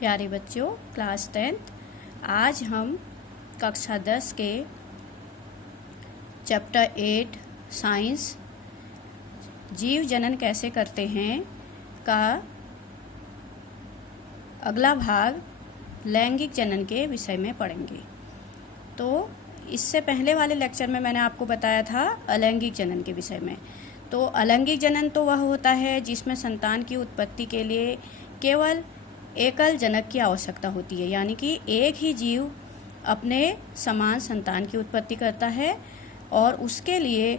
प्यारे बच्चों, class 10th। आज हम कक्षा 10 के चैप्टर 8 साइंस जीव जनन कैसे करते हैं का अगला भाग लैंगिक जनन के विषय में पढ़ेंगे। तो इससे पहले वाले लेक्चर में मैंने आपको बताया था अलैंगिक जनन के विषय में। तो अलैंगिक जनन तो वह होता है जिसमें संतान की उत्पत्ति के लिए केवल एकल जनक की आवश्यकता होती है, यानी कि एक ही जीव अपने समान संतान की उत्पत्ति करता है और उसके लिए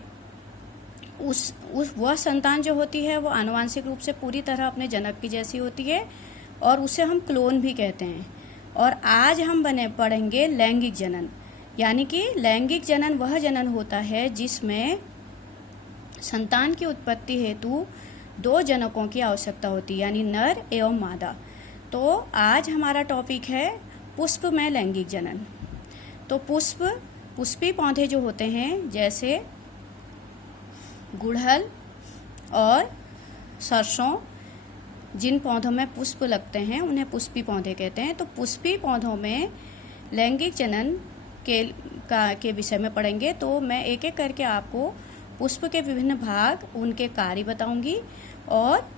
वह संतान जो होती है वो आनुवांशिक रूप से पूरी तरह अपने जनक की जैसी होती है और उसे हम क्लोन भी कहते हैं। और आज हम पढ़ेंगे लैंगिक जनन, यानी कि लैंगिक जनन वह जनन होता है जिसमें संतान की उत्पत्ति हेतु दो जनकों की आवश्यकता होती है, यानी नर एवं मादा। तो आज हमारा टॉपिक है पुष्प में लैंगिक जनन। तो पुष्पी पौधे जो होते हैं जैसे गुड़हल और सरसों, जिन पौधों में पुष्प लगते हैं उन्हें पुष्पी पौधे कहते हैं। तो पुष्पी पौधों में लैंगिक जनन के विषय में पढ़ेंगे। तो मैं एक एक करके आपको पुष्प के विभिन्न भाग, उनके कार्य बताऊंगी और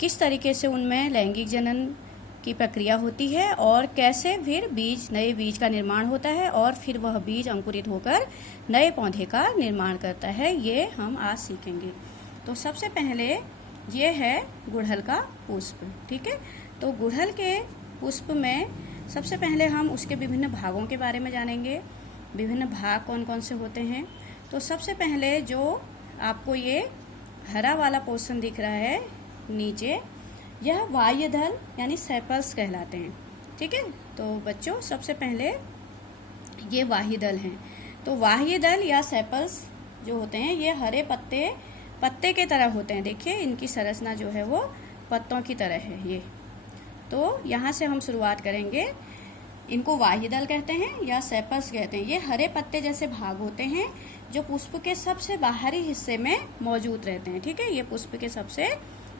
किस तरीके से उनमें लैंगिक जनन की प्रक्रिया होती है और कैसे फिर नए बीज का निर्माण होता है और फिर वह बीज अंकुरित होकर नए पौधे का निर्माण करता है, ये हम आज सीखेंगे। तो सबसे पहले ये है गुड़हल का पुष्प, ठीक है। तो गुड़हल के पुष्प में सबसे पहले हम उसके विभिन्न भागों के बारे में जानेंगे। विभिन्न भाग कौन कौन से होते हैं। तो सबसे पहले जो आपको ये हरा वाला पोर्शन दिख रहा है नीचे, यह बाह्य दल यानी सेपल्स कहलाते हैं, ठीक है। तो बच्चों सबसे पहले ये बाह्य दल हैं। तो बाह्य दल या सेपल्स जो होते हैं ये हरे पत्ते के तरह होते हैं। देखिए इनकी संरचना जो है वो पत्तों की तरह है ये। तो यहाँ से हम शुरुआत करेंगे। इनको बाह्य दल कहते हैं या सेपल्स कहते हैं। ये हरे पत्ते जैसे भाग होते हैं जो पुष्प के सबसे बाहरी हिस्से में मौजूद रहते हैं, ठीक है। ये पुष्प के सबसे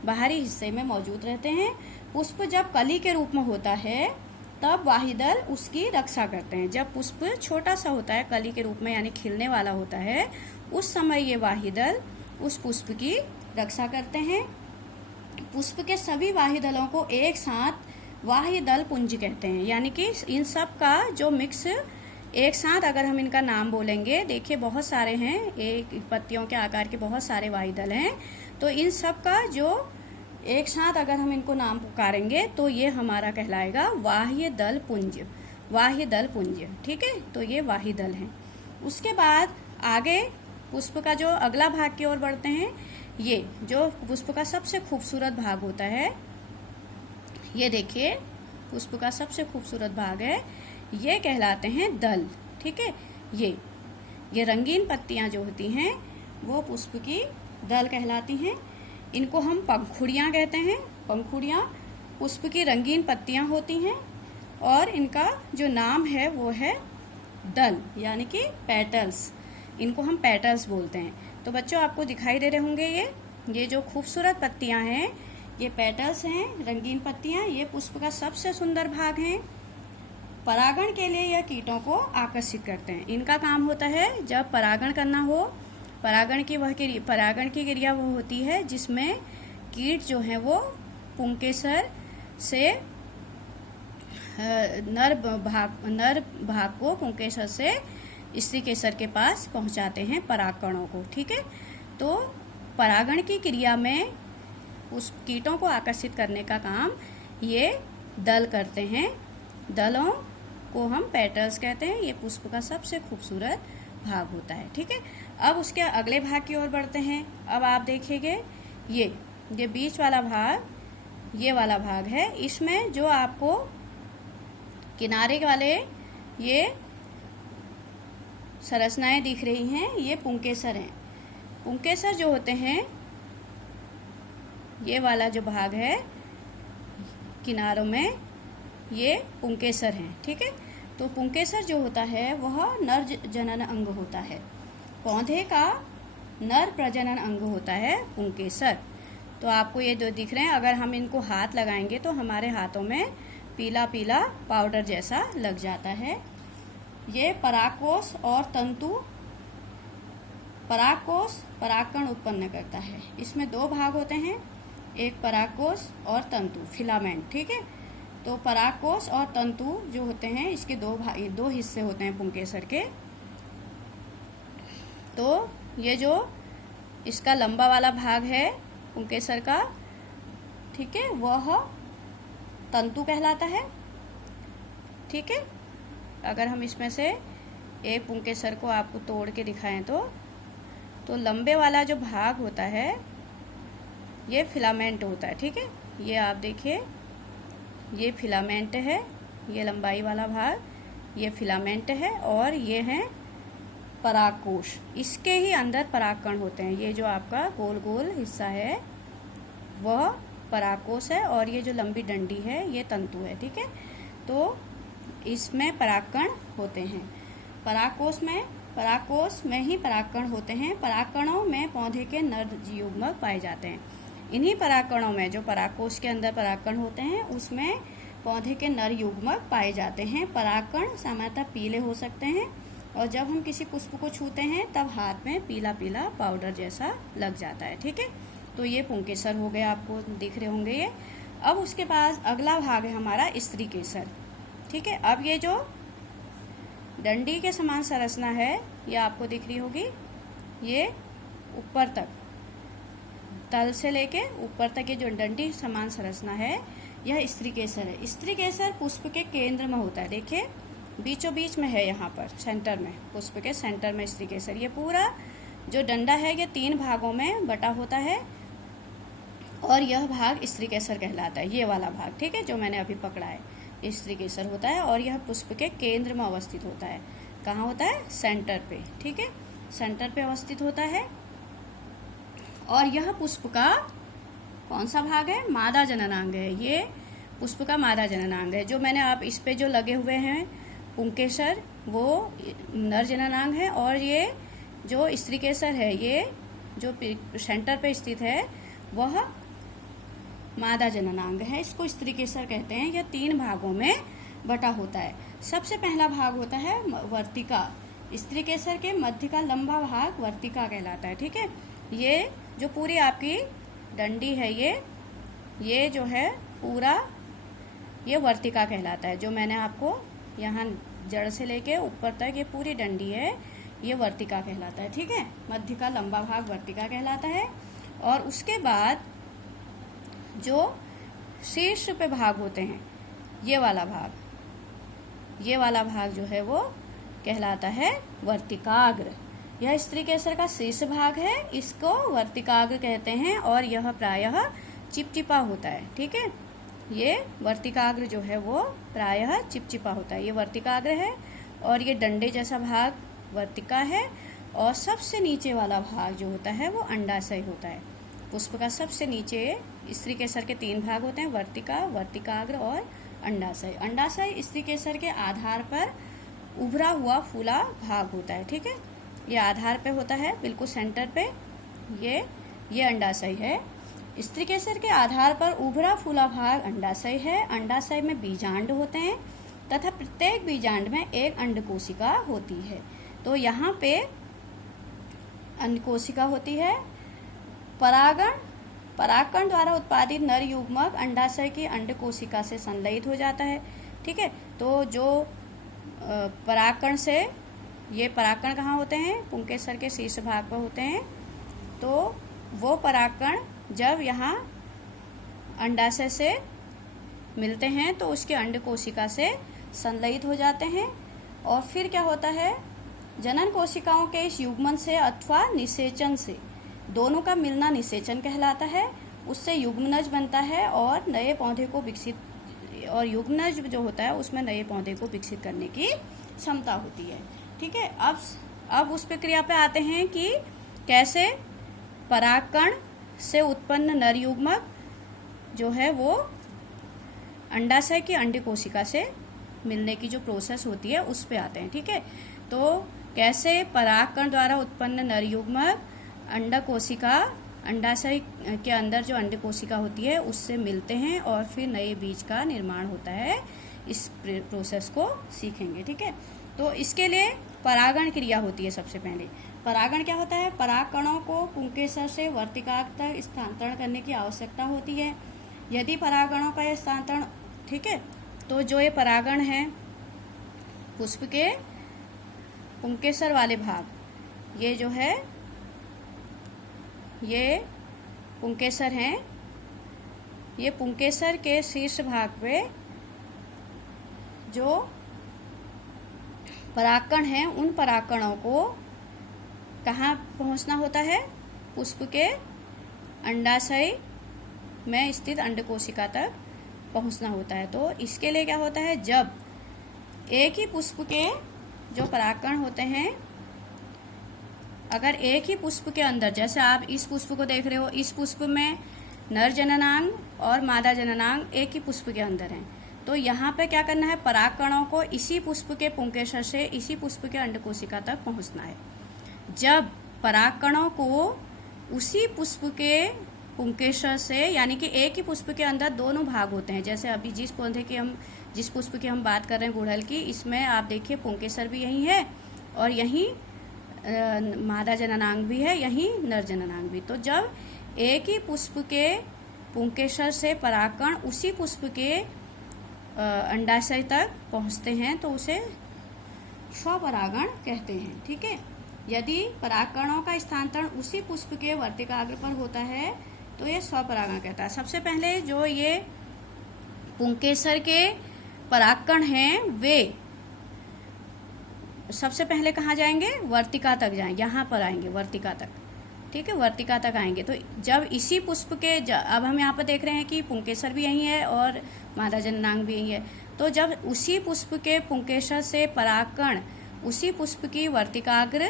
बाहरी हिस्से में मौजूद रहते हैं। पुष्प जब कली के रूप में होता है तब बाह्य दल उसकी रक्षा करते हैं। जब पुष्प छोटा सा होता है कली के रूप में यानी खिलने वाला होता है, उस समय ये बाह्य दल उस पुष्प की रक्षा करते हैं। पुष्प के सभी बाह्य दलों को एक साथ बाह्य दल पुंज कहते हैं, यानी कि इन सब का जो मिक्स एक साथ अगर हम इनका नाम बोलेंगे, देखिए बहुत सारे हैं, एक पत्तियों के आकार के बहुत सारे बाह्य दल हैं। तो इन सब का जो एक साथ अगर हम इनको नाम पुकारेंगे तो ये हमारा कहलाएगा बाह्य दल पुंज, ठीक है। तो ये बाह्य दल हैं। उसके बाद आगे पुष्प का जो अगला भाग की ओर बढ़ते हैं, ये जो पुष्प का सबसे खूबसूरत भाग होता है, ये देखिए पुष्प का सबसे खूबसूरत भाग है, ये कहलाते हैं दल, ठीक है। ये रंगीन पत्तियां जो होती हैं वो पुष्प की दल कहलाती हैं। इनको हम पंखुड़ियां कहते हैं। पंखुड़ियां पुष्प की रंगीन पत्तियां होती हैं और इनका जो नाम है वो है दल, यानी कि पेटल्स। इनको हम पेटल्स बोलते हैं। तो बच्चों आपको दिखाई दे रहे होंगे ये जो खूबसूरत पत्तियां हैं ये पेटल्स हैं, रंगीन पत्तियां। ये पुष्प का सबसे सुंदर भाग है। परागण के लिए यह कीटों को आकर्षित करते हैं। इनका काम होता है जब परागण करना हो, परागण की क्रिया वो होती है जिसमें कीट जो है वो पुंकेसर से नर भाग को पुंकेसर से स्त्री केसर के पास पहुंचाते हैं परागकणों को, ठीक है। तो परागण की क्रिया में उस कीटों को आकर्षित करने का काम ये दल करते हैं। दलों को हम पेटल्स कहते हैं। ये पुष्प का सबसे खूबसूरत भाग होता है, ठीक है। अब उसके अगले भाग की ओर बढ़ते हैं। अब आप देखेंगे ये बीच वाला भाग, ये वाला भाग है। इसमें जो आपको किनारे वाले ये संरचनाएं दिख रही हैं ये पुंकेसर हैं। पुंकेसर जो होते हैं, ये वाला जो भाग है किनारों में ये पुंकेसर हैं, ठीक है। तो पुंकेसर जो होता है वह नर जनन अंग होता है। पौधे का नर प्रजनन अंग होता है पुंकेसर। तो आपको ये दो दिख रहे हैं, अगर हम इनको हाथ लगाएंगे तो हमारे हाथों में पीला पीला पाउडर जैसा लग जाता है। ये परागकोश और तंतु, परागकोश परागकण उत्पन्न करता है। इसमें दो भाग होते हैं, एक परागकोश और तंतु, फिलामेंट, ठीक है। तो परागकोश और तंतु जो होते हैं इसके दो हिस्से होते हैं पुंकेसर के। तो ये जो इसका लंबा वाला भाग है पुंकेसर का, ठीक है, वह तंतु कहलाता है, ठीक है। अगर हम इसमें से एक पुंकेसर को आपको तोड़ के दिखाएं तो लंबे वाला जो भाग होता है ये फिलामेंट होता है, ठीक है। ये आप देखिए, ये फिलामेंट है, ये लंबाई वाला भाग ये फिलामेंट है, और ये है परागकोश। इसके ही अंदर परागकण होते हैं। ये जो आपका गोल गोल हिस्सा है वह परागकोश है, और ये जो लंबी डंडी है ये तंतु है, ठीक है। तो इसमें परागकण होते हैं। परागकोश में ही परागकण होते हैं। परागकणों में पौधे के नर युग्मक पाए जाते हैं। इन्हीं परागकणों में, जो परागकोश के अंदर परागकण होते हैं, उसमें पौधे के नर युग्मक पाए जाते हैं। परागकण सामान्यतः पीले हो सकते हैं, और जब हम किसी पुष्प को छूते हैं तब हाथ में पीला पीला पाउडर जैसा लग जाता है, ठीक है। तो ये पुंकेसर हो गया, आपको दिख रहे होंगे ये। अब उसके पास अगला भाग है हमारा स्त्री केसर, ठीक है। अब ये जो डंडी के समान संरचना है ये आपको दिख रही होगी, ये ऊपर तक, तल से लेके ऊपर तक ये जो डंडी समान संरचना है यह स्त्री केसर है। स्त्री केसर पुष्प के केंद्र में होता है, देखिए बीचों बीच में है, यहाँ पर सेंटर में, पुष्प के सेंटर में स्त्री केसर। ये पूरा जो डंडा है ये 3 भागों में बटा होता है, और यह भाग स्त्री केसर कहलाता है, ये वाला भाग, ठीक है, जो मैंने अभी पकड़ा है, स्त्री केसर होता है। और यह पुष्प के केंद्र में अवस्थित होता है। कहाँ होता है? सेंटर पे, ठीक है, सेंटर पे अवस्थित होता है। और यह पुष्प का कौन सा भाग है? मादा जननांग है। ये पुष्प का मादा जननांग है। जो मैंने आप इस पे जो लगे हुए हैं पुंकेसर, वो नर जननांग है, और ये जो स्त्री केसर है, ये जो सेंटर पे स्थित है, वह मादा जननांग है। इसको स्त्री केसर कहते हैं। यह 3 भागों में बटा होता है। सबसे पहला भाग होता है वर्तिका। स्त्री केसर के मध्य का लंबा भाग वर्तिका कहलाता है, ठीक है। ये जो पूरी आपकी डंडी है, ये जो है पूरा, ये वर्तिका कहलाता है। जो मैंने आपको यहाँ जड़ से लेके ऊपर तक ये पूरी डंडी है, ये वर्तिका कहलाता है, ठीक है। मध्य का लंबा भाग वर्तिका कहलाता है। और उसके बाद जो शीर्ष पे भाग होते हैं, ये वाला भाग जो है वो कहलाता है वर्तिकाग्र। यह स्त्री केसर का शीर्ष भाग है, इसको वर्तिकाग्र कहते हैं, और यह प्रायः चिपचिपा होता है, ठीक है। ये वर्तिकाग्र जो है वो प्रायः चिपचिपा होता है, ये वर्तिकाग्र है। और ये डंडे जैसा भाग वर्तिका है, और सबसे नीचे वाला भाग जो होता है वो अंडाशय होता है। पुष्प का सबसे नीचे स्त्री केसर के 3 भाग होते हैं, वर्तिका, वर्तिकाग्र और अंडाशय। अंडाशय स्त्री केसर के आधार पर उभरा हुआ फूला भाग होता है, ठीक है। ये आधार पे होता है, बिल्कुल सेंटर पे, ये अंडाशय है। स्त्री केसर के आधार पर उभरा फूला भाग अंडाशय है। अंडाशय में बीजांड होते हैं, तथा प्रत्येक बीजांड में एक अंडकोशिका होती है। तो यहाँ पे अंडकोशिका होती है। परागकण द्वारा उत्पादित नर युग्मक अंडाशय की अंडकोशिका से संलयित हो जाता है, ठीक है। तो जो परागकण से, ये परागकण कहाँ होते हैं? पुंकेसर के शीर्ष भाग पर होते हैं। तो वो परागकण जब यहाँ अंडाशय से मिलते हैं तो उसके अंडकोशिका से संलयित हो जाते हैं। और फिर क्या होता है? जनन कोशिकाओं के इस युग्मन से अथवा निषेचन से, दोनों का मिलना निषेचन कहलाता है। उससे युग्मनज बनता है, और नए पौधे को विकसित, और युग्मनज जो होता है उसमें नए पौधे को विकसित करने की क्षमता होती है, ठीक है। अब उस प्रक्रिया पे आते हैं कि कैसे परागकण से उत्पन्न नर युग्मक जो है वो अंडाशय की अंडकोशिका से मिलने की जो प्रोसेस होती है उस पे आते हैं, ठीक है। तो कैसे परागकण द्वारा उत्पन्न नर युग्मक अंडकोशिका अंडाशय के अंदर जो अंड कोशिका होती है उससे मिलते हैं और फिर नए बीज का निर्माण होता है। इस प्रोसेस को सीखेंगे, ठीक है। तो इसके लिए परागण क्रिया होती है। सबसे पहले परागण क्या होता है? पराग कणों को पुंकेसर से वर्तिकाग्र तक स्थानांतरण करने की आवश्यकता होती है। यदि परागणों का यह स्थानांतरण, ठीक है, तो जो ये परागण है पुष्प के पुंकेसर वाले भाग, ये जो है ये पुंकेसर हैं, ये पुंकेसर के शीर्ष भाग पे जो परागकण हैं उन परागकणों को कहाँ पहुँचना होता है? पुष्प के अंडाशय में स्थित अंड कोशिका तक पहुँचना होता है। तो इसके लिए क्या होता है? जब एक ही पुष्प के जो परागकण होते हैं, अगर एक ही पुष्प के अंदर, जैसे आप इस पुष्प को देख रहे हो, इस पुष्प में नर जननांग और मादा जननांग एक ही पुष्प के अंदर हैं, तो यहाँ पे क्या करना है? परागकणों को इसी पुष्प के पुंकेसर से इसी पुष्प के अंड कोशिका तक पहुँचना है। जब परागकणों को उसी पुष्प के पुंकेसर से, यानी कि एक ही पुष्प के अंदर दोनों भाग होते हैं, जैसे अभी जिस पुष्प की हम बात कर रहे हैं गुड़हल की, इसमें आप देखिए पुंकेसर भी यही है और यही मादा जननांग भी है, यही नर जननांग भी। तो जब एक ही पुष्प के पुंकेसर से परागकण उसी पुष्प के अंडाशय तक पहुंचते हैं तो उसे स्वपरागण कहते हैं, ठीक है। यदि परागकणों का स्थानांतरण उसी पुष्प के वर्तिकाग्र पर होता है तो ये स्वपरागण कहता है। सबसे पहले जो ये पुंकेसर के परागकण हैं वे सबसे पहले कहाँ जाएंगे? वर्तिका तक जाएंगे, यहाँ पर आएंगे वर्तिका तक, ठीक है, वर्तिका तक आएंगे। तो जब इसी पुष्प के अब हम यहाँ पर देख रहे हैं कि पुंकेसर भी यही है और मादा जननांग भी यही है, तो जब उसी पुष्प के पुंकेसर से परागकण उसी पुष्प की वर्तिकाग्र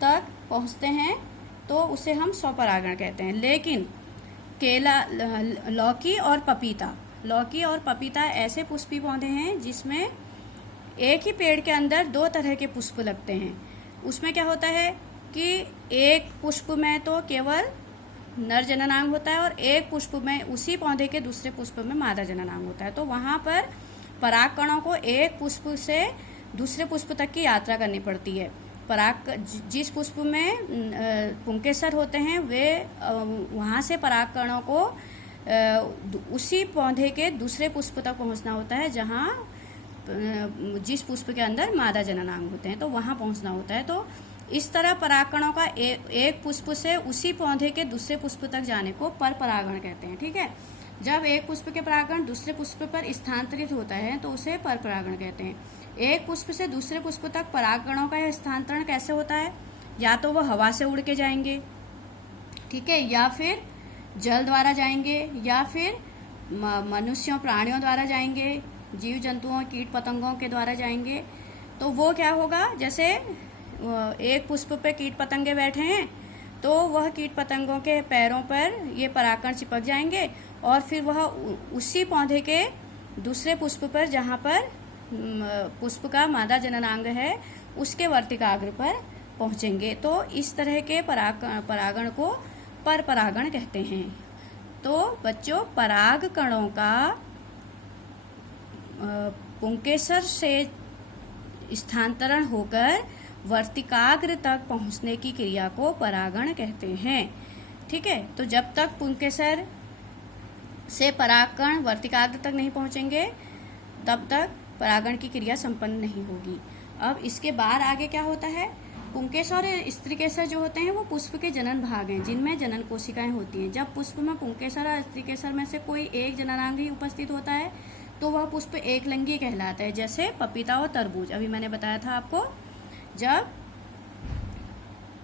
तक पहुँचते हैं तो उसे हम स्वपरागण कहते हैं। लेकिन केला, लौकी और पपीता ऐसे पुष्पी पौधे हैं जिसमें एक ही पेड़ के अंदर दो तरह के पुष्प लगते हैं। उसमें क्या होता है कि एक पुष्प में तो केवल नर जननांग होता है और एक पुष्प में, उसी पौधे के दूसरे पुष्प में मादा जननांग होता है। तो वहाँ पर परागकणों को एक पुष्प से दूसरे पुष्प तक की यात्रा करनी पड़ती है। जिस पुष्प में पुंकेसर होते हैं वे वहाँ से परागकणों को उसी पौधे के दूसरे पुष्प तक पहुँचना होता है जहाँ जिस पुष्प के अंदर मादा जननांग होते हैं, तो वहाँ पहुँचना होता है। तो इस तरह परागकणों का एक पुष्प से उसी पौधे के दूसरे पुष्प तक जाने को परपरागण कहते हैं, ठीक है। जब एक पुष्प के परागकण दूसरे पुष्प पर स्थानांतरित होता है तो उसे परपरागण कहते हैं। एक पुष्प से दूसरे पुष्प तक परागकणों का यह स्थानांतरण कैसे होता है? या तो वह हवा से उड़ के जाएंगे, ठीक है, या फिर जल द्वारा जाएंगे, या फिर मनुष्यों प्राणियों द्वारा जाएंगे, जीव जंतुओं कीट पतंगों के द्वारा जाएंगे। तो वो क्या होगा? जैसे एक पुष्प पे कीट पतंगे बैठे हैं तो वह कीट पतंगों के पैरों पर ये परागकण चिपक जाएंगे और फिर वह उसी पौधे के दूसरे पुष्प पर, जहाँ पर पुष्प का मादा जननांग है, उसके वर्तिकाग्र पर पहुँचेंगे। तो इस तरह के परागण को परपरागण कहते हैं। तो बच्चों, परागकणों का पुंकेसर से स्थानांतरण होकर वर्तिकाग्र तक पहुंचने की क्रिया को परागण कहते हैं, ठीक है। तो जब तक पुंकेसर से परागकण वर्तिकाग्र तक नहीं पहुंचेंगे तब तक परागण की क्रिया संपन्न नहीं होगी। अब इसके बाद आगे क्या होता है? पुंकेसर और स्त्रीकेसर जो होते हैं वो पुष्प के जनन भाग हैं जिनमें जनन कोशिकाएं होती हैं। जब पुष्प में पुंकेसर और स्त्रीकेसर में से कोई एक जननांग ही उपस्थित होता है तो वह पुष्प एकलिंगी कहलाता है, जैसे पपीता और तरबूज। अभी मैंने बताया था आपको, जब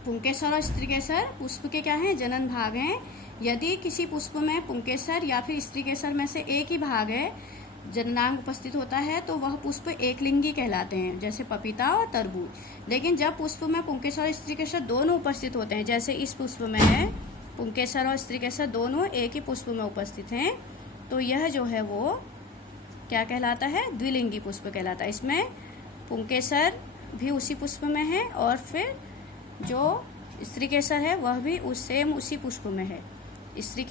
पुंकेसर और स्त्रीकेसर पुष्प के क्या हैं? जनन भाग हैं। यदि किसी पुष्प में पुंकेसर या फिर स्त्रीकेसर में से एक ही भाग है जननांग उपस्थित होता है तो वह पुष्प एकलिंगी कहलाते हैं, जैसे पपीता और तरबूज। लेकिन जब पुष्प में पुंकेसर और स्त्रीकेसर दोनों उपस्थित होते हैं, जैसे इस पुष्प में है पुंकेसर और स्त्रीकेसर दोनों एक ही पुष्प में उपस्थित हैं, तो यह जो है वो क्या कहलाता है? द्विलिंगी पुष्प कहलाता है। इसमें पुंकेसर भी उसी पुष्प में है और फिर जो स्त्री केसर है वह भी उसी पुष्प में है। स्त्री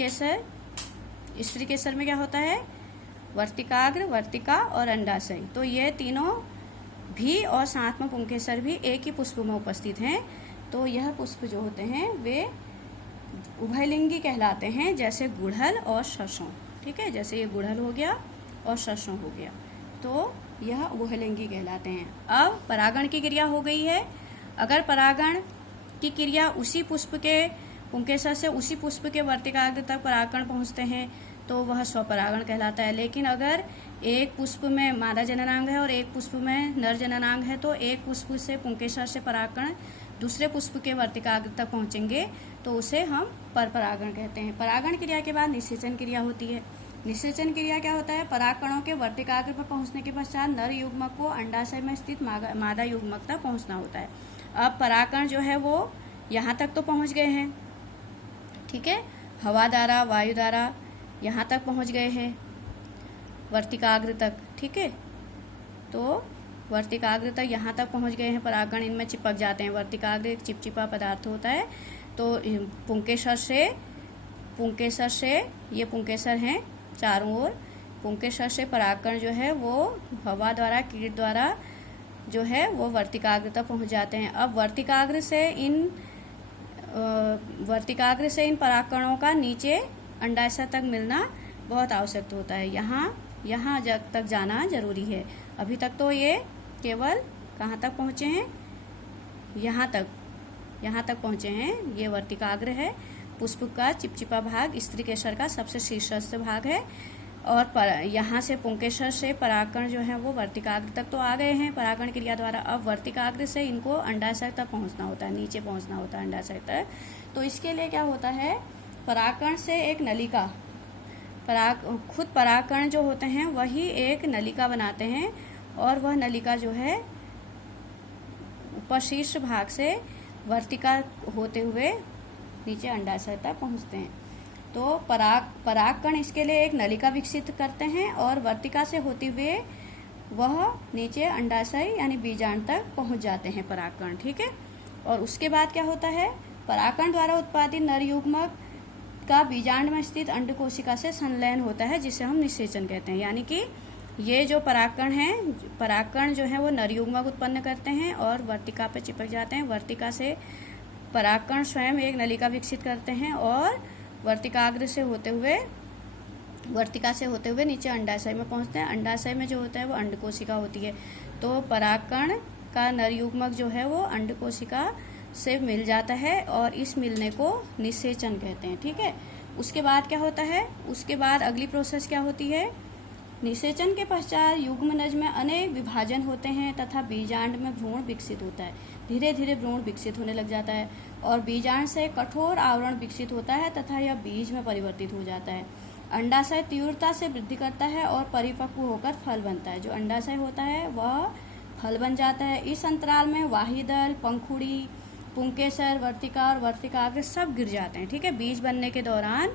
केसर में क्या होता है, वर्तिकाग्र, वर्तिका और अंडाशय, तो ये तीनों भी और साथ में पुंकेसर भी एक ही पुष्प में उपस्थित हैं। तो यह पुष्प जो होते हैं वे उभयलिंगी कहलाते हैं, जैसे गुड़हल और सरसों। ठीक है, जैसे ये गुड़हल हो गया और सरसों हो गया, तो यह उभयलिंगी कहलाते हैं। अब परागण की क्रिया हो गई है। अगर परागण की क्रिया उसी पुष्प के पुंकेसर से उसी पुष्प के वर्तिकाग्र तक परागण पहुंचते हैं तो वह स्वपरागण कहलाता है। लेकिन अगर एक पुष्प में मादा जननांग है और एक पुष्प में नर जननांग है तो एक पुष्प से पुंकेसर से परागण दूसरे पुष्प के वर्तिकाग्र तक पहुंचेंगे तो उसे हम परपरागण कहते हैं। परागण क्रिया के बाद निषेचन क्रिया होती है। निषेचन क्रिया क्या होता है, परागकणों के वर्तिकाग्र पर पहुंचने के पश्चात नर युग्मक को अंडाशय में स्थित मादा युग्मक तक पहुंचना होता है। अब परागकण जो है वो यहाँ तक तो पहुंच गए हैं, ठीक है, हवा द्वारा, वायु द्वारा यहाँ तक पहुंच गए हैं वर्तिकाग्र तक। ठीक है, तो वर्तिकाग्र तक यहाँ तक पहुँच गए हैं, परागकण इनमें चिपक जाते हैं। वर्तिकाग्र एक चिपचिपा पदार्थ होता है। तो पुंकेसर से ये पुंकेसर हैं चारों ओर, पुंकेसर से परागकण जो है वो हवा द्वारा, कीट द्वारा जो है वो वर्तिकाग्र तक पहुँच जाते हैं। अब वर्तिकाग्र से इन परागकणों का नीचे अंडाशय तक मिलना बहुत आवश्यक होता है। यहाँ तक जाना जरूरी है। अभी तक तो ये केवल कहाँ तक पहुँचे हैं, यहाँ तक पहुँचे हैं। ये वर्तिकाग्र है, पुष्प का चिपचिपा भाग स्त्री केसर का सबसे शीर्षस्थ भाग है। और यहाँ से पुंकेसर से परागकण जो है वो वर्तिकाग्र तक तो आ गए हैं परागकण क्रिया द्वारा। अब वर्तिकाग्र से इनको अंडाशय तक पहुँचना होता है, नीचे पहुँचना होता है अंडाशय तक। तो इसके लिए क्या होता है, परागकण से एक नलिका, खुद परागकण जो होते हैं वही एक नलिका बनाते हैं और वह नलिका जो है ऊपर शीर्ष भाग से वर्तिका होते हुए नीचे अंडाशय तक पहुँचते हैं। तो परागकण इसके लिए एक नलिका विकसित करते हैं और वर्तिका से होते हुए वह नीचे अंडाशय यानी बीजांड तक पहुँच जाते हैं परागकण। ठीक है, और उसके बाद क्या होता है, परागकण द्वारा उत्पादित नर युग्मक का बीजांड में स्थित अंड कोशिका से संलयन होता है, जिसे हम निषेचन कहते हैं। यानी कि ये जो परागकण हैं, परागकण जो है वो नर युग्मक उत्पन्न करते हैं और वर्तिका पे चिपक जाते हैं। वर्तिका से परागकण स्वयं एक नलिका विकसित करते हैं और वर्तिका से होते हुए नीचे अंडाशय में पहुंचते हैं। अंडाशय में जो होता है वो अंड कोशिका होती है। तो परागकण का नर युग्मक जो है वो अंड कोशिका से मिल जाता है और इस मिलने को निषेचन कहते हैं। ठीक है, उसके बाद क्या होता है, उसके बाद अगली प्रोसेस क्या होती है, निषेचन के पश्चात युग्मनज में अनेक विभाजन होते हैं तथा बीजांड में भ्रूण विकसित होता है। धीरे धीरे भ्रूण विकसित होने लग जाता है और बीजांड से कठोर आवरण विकसित होता है तथा यह बीज में परिवर्तित हो जाता है। अंडाशय तीव्रता से वृद्धि करता है और परिपक्व होकर फल बनता है। जो अंडाशय होता है वह फल बन जाता है। इस अंतराल में वाहीदल, पंखुड़ी, पुंकेसर, वर्तिका और वर्तिकाग्र सब गिर जाते हैं। ठीक है, बीज बनने के दौरान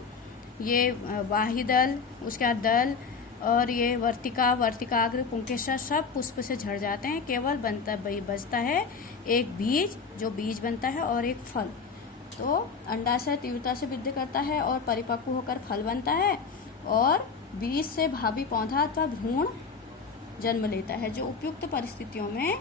ये वाहीदल, उसके बाद दल और ये वर्तिका, वर्तिकाग्र, पुंकेसर सब पुष्प से झड़ जाते हैं। केवल बचता है एक बीज, जो बीज बनता है और एक फल। तो अंडाशय तीव्रता से वृद्धि करता है और परिपक्व होकर फल बनता है और बीज से भावी पौधा अथवा भ्रूण जन्म लेता है, जो उपयुक्त परिस्थितियों में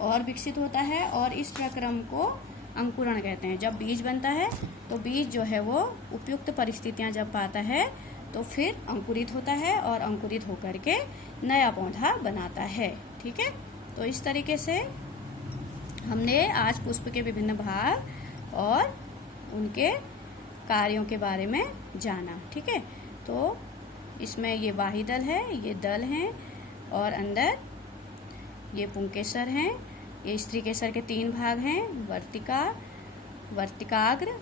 और विकसित होता है और इस प्रक्रम को अंकुरण कहते हैं। जब बीज बनता है तो बीज जो है वो उपयुक्त परिस्थितियां जब पाता है तो फिर अंकुरित होता है और अंकुरित होकर के नया पौधा बनाता है। ठीक है, तो इस तरीके से हमने आज पुष्प के विभिन्न भाग और उनके कार्यों के बारे में जाना। ठीक है, तो इसमें ये वाहीदल है, ये दल हैं और अंदर ये पुंकेसर हैं। ये स्त्री केसर के 3 भाग हैं, वर्तिका, वर्तिकाग्र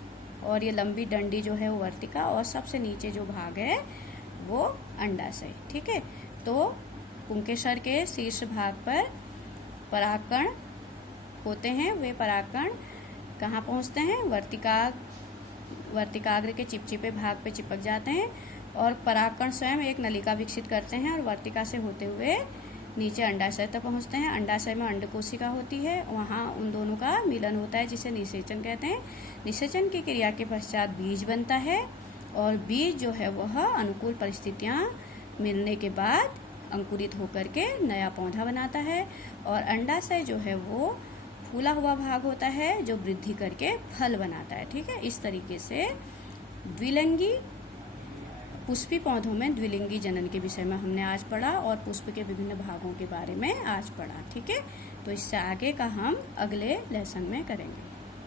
और ये लंबी डंडी जो है वो वर्तिका और सबसे नीचे जो भाग है वो अंडाशय। ठीक है, तो पुंकेसर के शीर्ष भाग पर परागकण होते हैं। वे परागकण कहाँ पहुँचते हैं, वर्तिकाग्र के चिपचिपे भाग पे चिपक जाते हैं और परागकण स्वयं एक नलिका विकसित करते हैं और वर्तिका से होते हुए नीचे अंडाशय तक पहुंचते हैं। अंडाशय में अंड कोशिका होती है, वहाँ उन दोनों का मिलन होता है जिसे निषेचन कहते हैं। निषेचन की क्रिया के पश्चात बीज बनता है और बीज जो है वह अनुकूल परिस्थितियाँ मिलने के बाद अंकुरित होकर के नया पौधा बनाता है। और अंडाशय जो है वो फूला हुआ भाग होता है जो वृद्धि करके फल बनाता है। ठीक है, इस तरीके से द्विलिंगी पुष्पी पौधों में द्विलिंगी जनन के विषय में हमने आज पढ़ा और पुष्प के विभिन्न भागों के बारे में आज पढ़ा। ठीक है, तो इससे आगे का हम अगले लेसन में करेंगे।